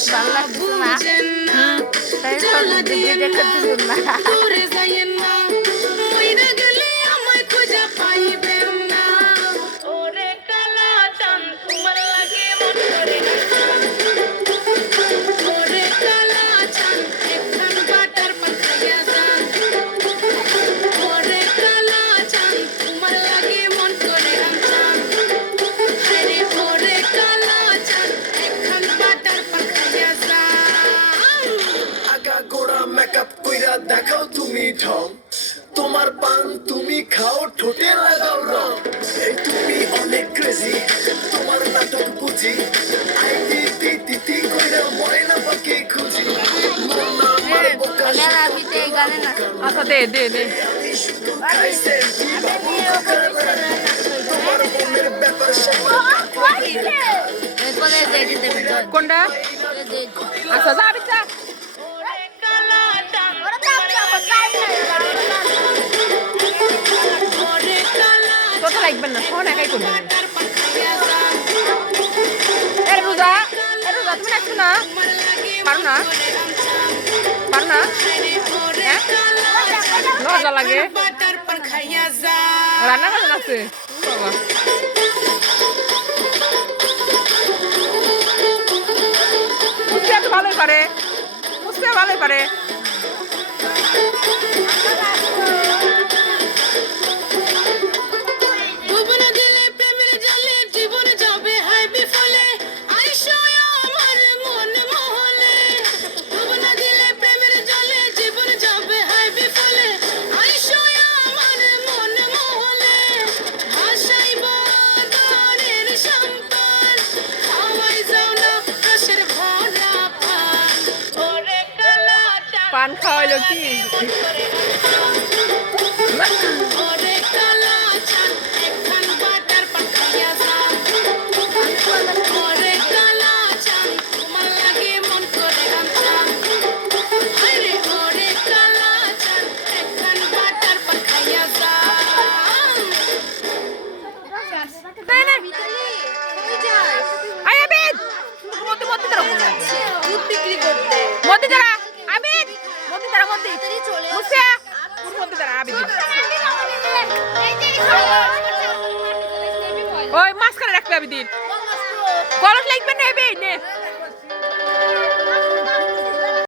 ভালো লাগছে না তাই সব ভিডিও করতেছেন না দেখাও তুমি ঢং তোমার পান তুমি খাও ঠোঁটে লাগাও রং এই তুমি অনেক ক্রেজি তোমার নাটক বুঝি আইতি তিতি কইরা ময়না পাখি খুঁজি আচ্ছা দে দে দে আমি শুধু খাইছে বাবু তোমার মনের ব্যাপার কোনটা আচ্ছা যা বিচ্ছা কত লাগবেন না ফোন একাই করবেন রোজা তুমি নাচছো না পারো না পারো না হ্যাঁ লজ্জা লাগে রান্না করেন আছে বাবা মুসিয়া তো ভালোই পারে মুসিয়া ভালোই পারে পান খাওয়াইলো কি ওই মাঝখানে রাখবে আবিদিন কলস লাগবে না